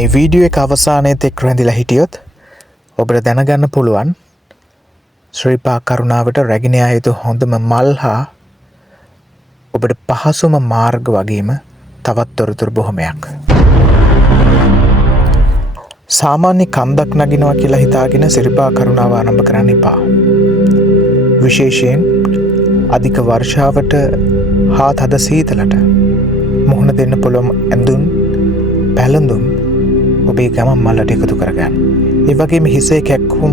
මේ වීඩියෝ එක අවසානයේත් එක් රැඳිලා හිටියොත් ඔබට දැනගන්න පුළුවන් ශ්‍රීපා කරුණාවට රැගෙන යා යුතු හොඳම මල් හා ඔබට පහසුම මාර්ග වගේම තවත් තොරතුරු බොහොමයක්. සාමාන්‍ය කන්දක් නගිනවා කියලා හිතාගෙන ශ්‍රීපා කරුණාව ආරම්භ කරන්න එපා. විශේෂයෙන් අධික වර්ෂාවට හා තද සීතලට මුහුණ දෙන්න පුළුවන් ඇඳුම් පැළඳුම් ඔබේ ගමන් මල්ලට එකතු කරගන්න. ඒ වගේම හිසේ කැක්කුම්,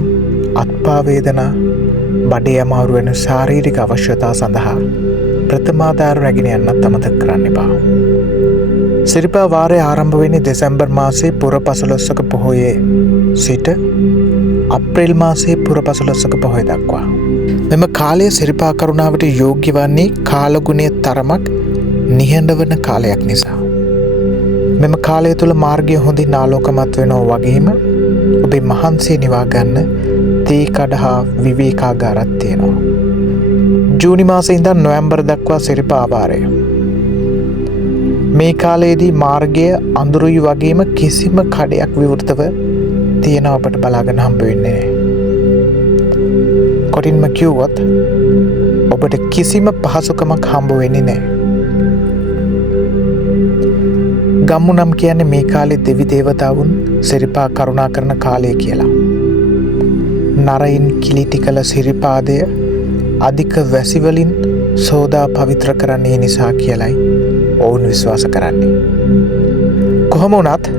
අත්පා වේදනා, බඩේ අමාරු වෙන ශාරීරික අවශ්‍යතා සඳහා ප්‍රථමාධාර රැගෙන යන්නත් අමතක කරන්න එපා. සිරිපා වාරය ආරම්භ වෙන්නේ දෙසැම්බර් මාසයේ පුර 15ක පොහොයේ සිට අප්‍රේල් මාසයේ පුර 15ක පොහොය දක්වා. මෙම කාලය සිරිපා කරුණාවට යෝග්‍ය වන්නේ කාලගුණයේ තරමක් නිහඬ වන කාලයක් නිසා. මෙම කාලය තුළ මාර්ගය හොඳින් ආලෝකමත් වෙනවා වගේම ඔබේ මහන්සිය නිවා ගන්න තේ කඩ හා විවේකාගාරත් තියෙනවා. ජූනි මාසයේ ඉඳන් නොවැම්බර් දක්වා සිරිපා වාරය. මේ කාලයේදී මාර්ගය අඳුරුයි වගේම කිසිම කඩයක් විවෘතව තියෙන අපට බලාගෙන හම්බ වෙන්නේ නැහැ. කොටින්ම කිව්වොත් ඔබට කිසිම පහසුකමක් හම්බ වෙන්නේ නැහැ. ගම්මුනම් කියන්නේ මේ කාලේ දෙවි දේවතාවුන් සිරිපා කරුණා කරන කාලය කියලා. නරයින් කිලිටි කළ සිරිපාදය අධික වැසිවලින් සෝදා පවිත්‍ර කරන්නේ නිසා කියලයි ඔවුන් විශ්වාස කරන්නේ. කොහොම වුණත්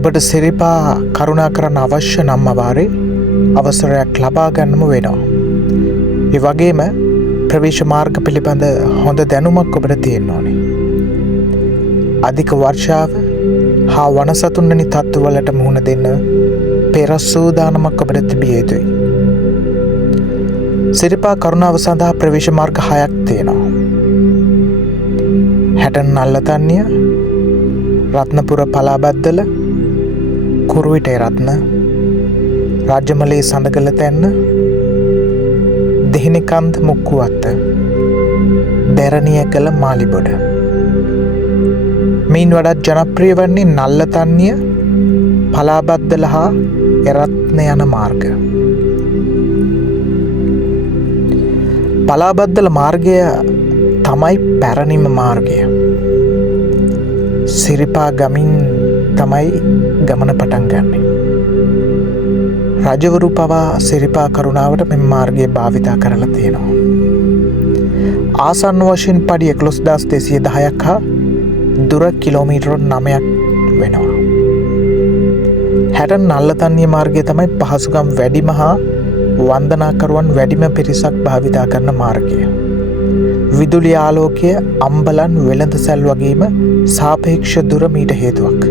ඔබට සිරිපා කරුණා කරන්න අවශ්‍ය නම් වාරේ අවසරයක් ලබා ගන්නම වෙනවා. ඒ වගේම ප්‍රවේශ මාර්ග පිළිබඳ හොඳ දැනුමක් ඔබට තියෙන්න ඕනේ. අධික වර්ෂාව හා වනසතුන්වැනි තත්ත්වවලට මුහුණ දෙන්න පෙර සූදානමක් ඔබට තිබිය යුතුයි. සිරිපා කරුණාව සඳහා ප්‍රවේශ මාර්ග 6ක් තියෙනවා. හැටන් නල්ලතන්නිය, රත්නපුර පලාබද්දල, කුරුවිටේ රත්න, රාජමලේ සඳගල තැන්න, දෙහිනිකන්ද මුක්කුවත්ත, දැරණියකල මාලිබොඩ. මෙයින් වඩාත් ජනප්‍රිය වන්නේ නල්ලතන්නිය, පලාබද්දල හා එරත්න යන මාර්ග. පලාබද්දල මාර්ගය තමයි පැරණිම මාර්ගය. සිරිපා ගමින් තමයි ගමන පටන් ගන්නේ. රජවරු පවා සිරිපා කරුණාවට මෙම මාර්ගය භාවිතා කරලා තියෙනවා. ආසන්න වශයෙන් පඩි 11210ක් හා දුර කිලෝමීටර 9ක් වෙනවා. හැටන් නල්ලතන්නිය මාර්ගය තමයි පහසුකම් වැඩිම හා වන්දනාකරුවන් වැඩිම පිරිසක් භාවිතා කරන මාර්ගය. විදුලි ආලෝකය අම්බලන් වෙළඳසැල් වගේම සාපේක්ෂ දුර මීට හේතුවක්.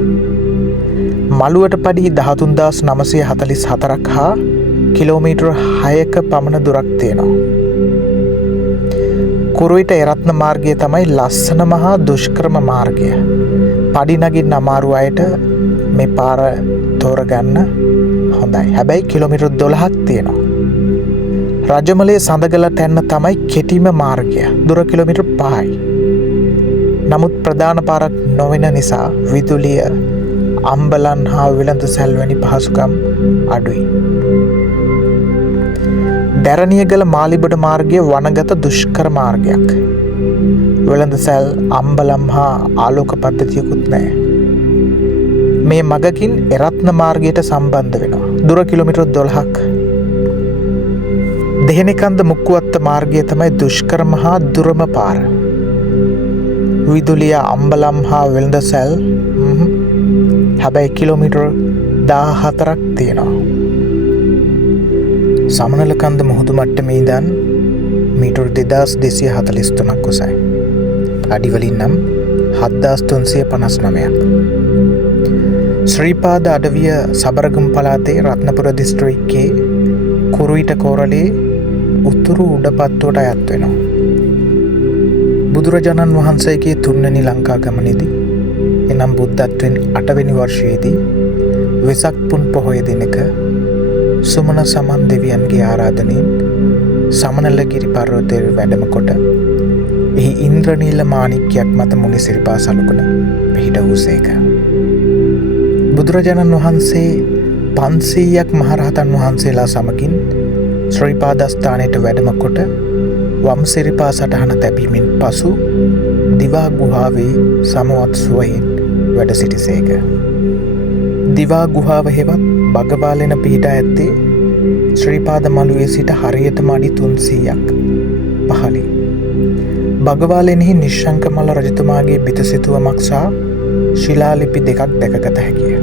මළුවට පඩි 13944ක් හා කිලෝමීටර 6ක පමණ දුරක් තියෙනවා. කුරුවිට එරත්න මාර්ගය තමයි ලස්සනම හා දුෂ්කරම මාර්ගය. පඩි නගින්න අමාරු අයට මේ පාර තෝරගන්න හොඳයි. හැබැයි කිලෝමීටර 12ක් තියෙනවා. රජමලේ සඳගල තැන්න තමයි කෙටිම මාර්ගය. දුර කිලෝමීටර 5යි. නමුත් ප්‍රධාන පාරක් නොවන නිසා විදුලිය, අම්බලන් හා වෙළඳසැල් වැනි පහසුකම් අඩුයි. දැරණියගල මාලිබොඩ මාර්ගය වනගත දුෂ්කර මාර්ගයක්. වෙළඳසැල්, අම්බලම් හා ආලෝක පද්ධතියකුත් නැහැ. මේ මගකින් එරත්න මාර්ගයට සම්බන්ධ වෙනවා. දුර කිලෝමීටර 12ක්. දෙහෙනිකන්ද මුක්කුවත්ත මාර්ගය තමයි දුෂ්කරම හා දුරම පාර. විදුලිය, අම්බලම් හා වෙළඳසැල් හැබැයි කිලෝමීටර 14ක් තියෙනවා. සමනලකන්ද මුහුදු මට්ටමේ ඉඳන් මීටර 2243ක් උසයි. අඩිවලින් නම් 7359ක්. ශ්‍රීපාද අඩවිය සබරගම් පළාතේ රත්නපුර දිස්ත්‍රික්කයේ කුරුවිට කෝරළේ උතුරු උඩපත්තුවට අයත් වෙනවා. බුදුරජාණන් වහන්සේගේ 3 වෙනි ලංකා ගමනේදී එනම් බුද්ධත්වයෙන් 8 වෙනි වර්ෂයේදී වෙසක් පුන් පොහොය දිනක සුමන සමන් දෙවියන්ගේ ආරාධනයෙන් සමනලගිරි පර්වතයේ වැඩම කොට එහි ඉන්ද්‍රනීල මාණික්‍යයක් මත මුනි සිරිපා සලකුණ පිහිට වූසේක. බුදුරජාණන් වහන්සේ 500ක් මහරහතන් වහන්සේලා සමගින් ශ්‍රීපාදස්ථානයට වැඩම කොට වම් සිරිපා සටහන තැබීමෙන් පසු දිවා ගුහාවේ සමවත් සුවයෙන් වැඩ සිටිසේක. දිවා ගුහාව හෙවත් බගවාලෙන පිහිටා ඇත්තේ ශ්‍රීපාද මළුවේ සිට හරියටම අඩි 300ක් පහළින්. බගවාලෙනෙහි නිශ්ශංක මල්ල රජතුමාගේ බිතුසිතුවමක් සහ ශිලාලිපි දෙකක් දැකගත හැකිය.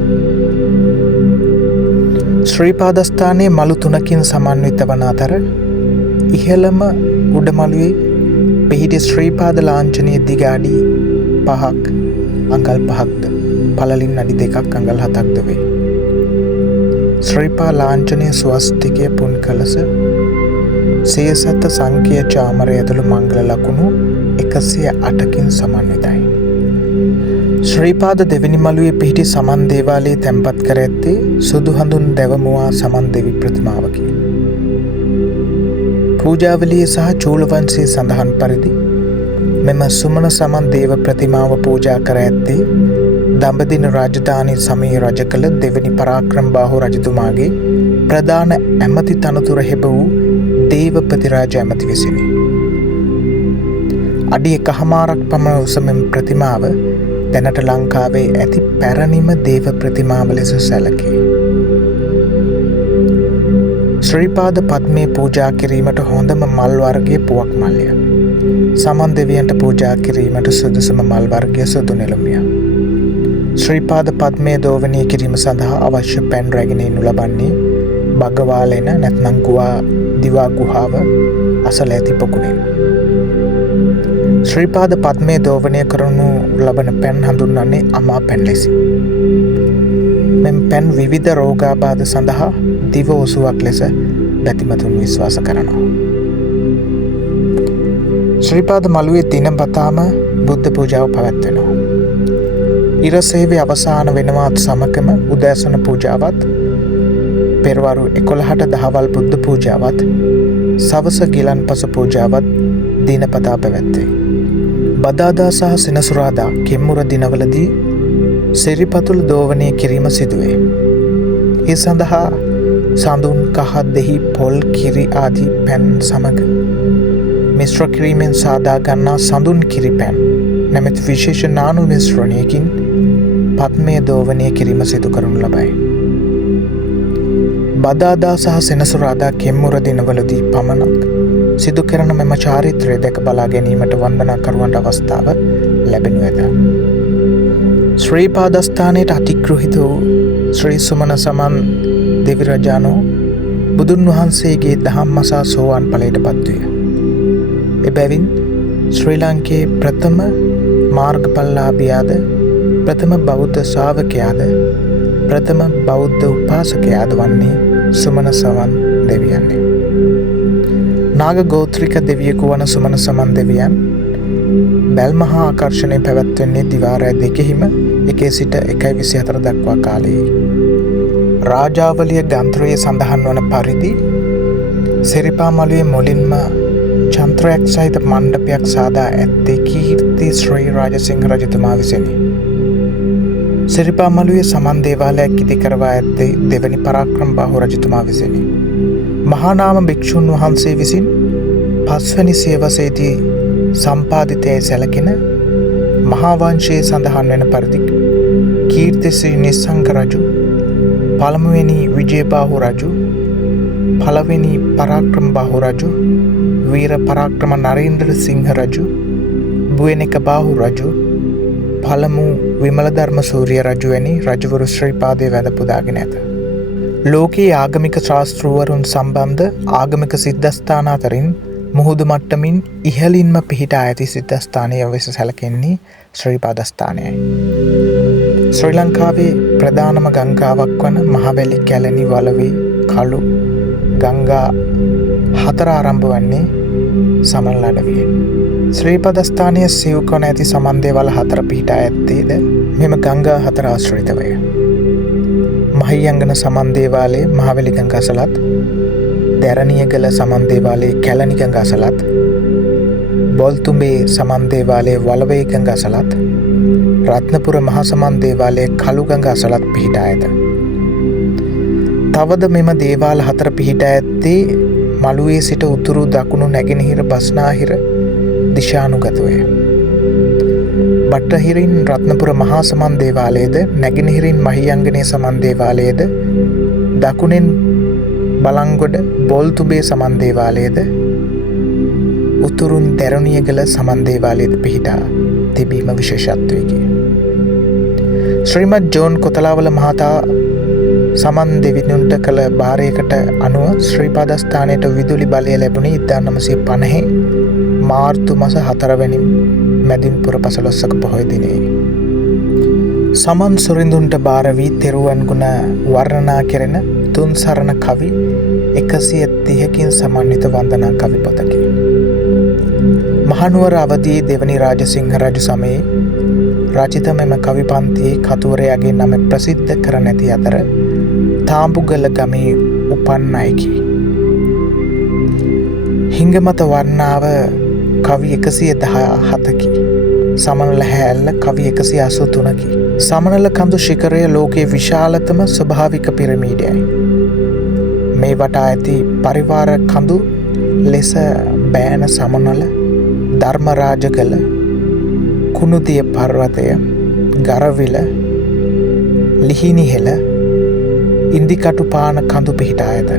ශ්‍රීපාදස්ථානයේ මළු 3කින් සමන්විත වන අතර ඉහළම උඩමළුවේ පිහිටි ශ්‍රීපාද ලාංඡනයේ දිග අඩි 5ක් අඟල් 5ක්ද පළලින් අඩි 2ක් අඟල් 7ක්ද වේ. ශ්‍රීපා ලාංඡනයේ ස්වස්තිකය පුන් කළස සියසත සංඛ්‍ය චාමරය ඇතුළු මංගල ලකුණු 108කින් සමන්විතයි. ශ්‍රීපාද දෙවැනි මළුවේ පිහිටි සමන් දේවාලයේ තැන්පත් කර ඇත්තේ සුදු හඳුන් දැවමුවා සමන් දෙවි ප්‍රතිමාවකි. පූජාවලියේ සහ චූලවංශයේ සඳහන් පරිදි මෙම සුමන සමන් දේව ප්‍රතිමාව පූජා කර ඇත්තේ දඹදින රාජධානී සමයේ රජ කළ දෙවැනි පරාක්‍රමබාහු රජතුමාගේ ප්‍රධාන ඇමති තනතුර හෙබ වූ දේවපති රාජ ඇමති විසිනි. අඩි 1.5ක් පමණ උස මෙම ප්‍රතිමාව දැනට ලංකාවේ ඇති පැරණිම දේව ප්‍රතිමාව ලෙස සැලකේ. ශ්‍රීපාද පද්මේ පූජා කිරීමට හොඳම මල් වර්ගය පුවක් මල්ය. සමන් දෙවියන්ට පූජා කිරීමට සුදුසුම මල් වර්ගය සුදු නෙළුමිය. ශ්‍රීපාද පද්මේ දෝවනය කිරීම සඳහා අවශ්‍ය පැන් රැගෙන එනු ලබන්නේ බගවාලෙන නැත්නම් දිවා ගුහාව අසල ඇති පොකුණෙන්. ශ්‍රීපාද පද්මේ දෝවනය කරනු ලබන පැන් හඳුන්වන්නේ අමා පැන් ලෙසින්. මෙම පැන් විවිධ රෝගාබාධ සඳහා දිව ඔසුවක් ලෙස බැතිමතුන් විශ්වාස කරනවා. ශ්‍රීපාද මළුවේ දිනපතාම බුද්ධ පූජාව පැවැත්වෙනවා. ඉර සේවය අවසාන වෙනවාත් සමගම උදෑසන පූජාවත්, පෙරවරු 11ට දහවල් බුද්ධ පූජාවත්, සවස ගිලන්පස පූජාවත් දිනපතා පැවැත්වේ. බදාදා සහ සෙනසුරාදා කෙම්මුර දිනවලදී සිරිපතුල් දෝවනය කිරීම සිදුවේ. ඒ සඳහා සඳුන්, කහ, දෙහි, පොල්, කිරි ආදී පැන් සමග මිශ්‍ර කිරීමෙන් සාදා ගන්නා සඳුන් කිරි පැන් නැමැති විශේෂ නානු මිශ්‍රණයකින් පද්මය දෝවනය කිරීම සිදු කරනු ලබයි. බදාදා සහ සෙනසුරාදා කෙම්මුර දිනවලදී පමණක් සිදු කරන මෙම චාරිත්‍රය දැක බලා ගැනීමට වන්දනාකරුවන්ට අවස්ථාව ලැබෙනු ඇත. ශ්‍රීපාදස්ථානයට අතිග්‍රහිත වූ ශ්‍රී සුමන සමන් දෙවිරජාණෝ බුදුන් වහන්සේගේ දහම් මසා සෝවාන් ඵලයට පත්විය. එබැවින් ශ්‍රී ලංකේ ප්‍රථම මාර්ගඵලලාභියාද, ප්‍රථම බෞද්ධ ශ්‍රාවකයාද, ප්‍රථම බෞද්ධ උපාසකයාද වන්නේ සුමන සමන් දෙවියන්ය. නාග ගෝත්‍රික දෙවියෙකු වන සුමන සමන් දෙවියන් බැල්මහා ආකර්ෂණය පැවැත්වෙන්නේ දිවාරෑ දෙකෙහිම 1 සිට 1:24 දක්වා කාලයේ. රාජාවලිය ග්‍රන්ථයේ සඳහන් වන පරිදි සිරිපා මළුවේ මුලින්ම චන්ත්‍රයක් සහිත මණ්ඩපයක් සාදා ඇත්තේ කීර්ති ශ්‍රී රාජසිංහ රජතුමා විසිනි. සිරිපා මළුවේ සමන් දේවාලයක් ඉදි කරවා ඇත්තේ දෙවැනි පරාක්‍රමබාහු රජතුමා විසිනි. මහානාම භික්ෂුන් වහන්සේ විසින් 5 වැනි සියවසේදී සම්පාදිතය සැලකෙන මහා වංශයේ සඳහන් වෙන පරිදි කීර්තිශ්‍රී නිස්සංක රජු, පළමුවෙනි විජයබාහු රජු, පළවෙනි පරාක්‍රමබාහු රජු, වීර පරාක්‍රම නරේන්ද්‍ර සිංහ රජු, බුවෙනික බාහු රජු, පළමු විමලධර්ම සූරිය රජු වැනි රජවරු ශ්‍රීපාදයේ වැඳ පුදාගෙන ඇත. ලෝකයේ ආගමික ශාස්තෘවරුන් සම්බන්ධ ආගමික සිද්ධස්ථාන අතරින් මුහුදු මට්ටමින් ඉහළින්ම පිහිටා ඇති සිද්ධස්ථානය ලෙස සැලකෙන්නේ ශ්‍රීපාදස්ථානයයි. ශ්‍රී ලංකාවේ ප්‍රධානම ගංගාවක් වන මහවැලි, කැලණි, වලවේ, කළු ගංගා 4 ආරම්භ වන්නේ සමනල අඩවියෙන්. ශ්‍රීපාදස්ථානයේ සිව්කොණ ඇති සමන් දේවාල 4 පිහිටා ඇත්තේද මෙම ගංගා 4 ආශ්‍රිතවය. මහියංගන සමන් දේවාලයේ මහවැලි ගංගා අසලත්, දැරණියගල සමන් දේවාලයේ කැලණි ගංගා අසලත්, බොල්තුඹේ සමන් දේවාලයේ වලවේ ගංගා අසලත්, රත්නපුර මහසමන් දේවාලයේ කළුගඟ අසලත් පිහිටා ඇත. තවද මෙම දේවාල 4 පිහිටා ඇත්තේ මළුවේ සිට උතුරු දකුණු නැගෙනහිර බස්නාහිර දිශානුගතවය. බටහිරින් රත්නපුර මහා සමන් දේවාලයේද නැගෙනහිරින් මහියංගනයේ සමන් දේවාලයේද දකුණෙන් බලංගොඩ බොල්තුබේ සමන් දේවාලයේද උතුරුන් දැරුණියගල සමන් දේවාලයේද පිහිටා තිබීම විශේෂත්වයකි. ශ්‍රීමත් ජෝන් කොතලාවල මහතා සමන් දෙවිඳුන්ට කළ භාරයකට අනුව ශ්‍රීපාදස්ථානයට විදුලි බලය ලැබුණේ 1950 මාර්තු මාස 4 වැනි මැදින්පුර 15ක පොහොය දිනයේ. සමන් සුරිඳුන්ට භාර වී තෙරුවන් ගුණ වර්ණනා කෙරෙන තුන් සරණ කවි 130කින් සමන්විත වන්දනා කවි පොතකි. මහනුවර අවදියේ දෙවනි රාජසිංහ රජු සමයේ රචිත මෙම කවි පන්තියේ කතුවරයාගේ නම ප්‍රසිද්ධ කර නැති අතර තාඹුගල ගමේ උපන් අයෙකි. හිඟමත වර්ණාව කවි 117කි. සමනල හැල්ල කවි 183කි. සමනල කඳු ශිඛරය ලෝකයේ විශාලතම ස්වභාවික පිරමීඩයයි. මේ වටා ඇති පරිවාර කඳු ලෙස බෑන සමනල, ධර්මරාජගල, කුණුදිය පර්වතය, ගරවිල, ලිහිණිහෙළ, ඉන්දිකටුපාන කඳු පිහිටා ඇත.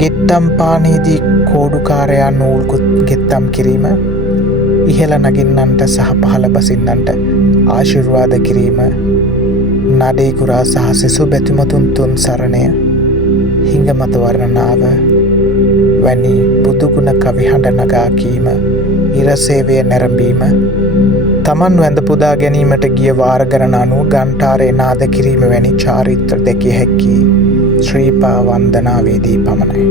ගෙත්තම් පානේදී කෝඩුකාරයා නූල් ගෙත්තම් කිරීම, ඉහළ නගින්නන්ට සහ පහළ බසින්නන්ට ආශිර්වාද කිරීම, නඩේකුරා සහ සෙසු බැතිමතුන් තුන් සරණය, හිඟමත වර්ණනාව වැනි බුදුගුණ කවි හඬ නගා කීම, ඉරසේවය නැරඹීම, තමන් වැඳ පුදා ගැනීමට ගිය වාර ගණන අනුව ගන්ටාරේ නාද කිරීම වැනි චාරිත්‍ර දැකිය හැකි ශ්‍රීපා වන්දනාවේදී පමණයි.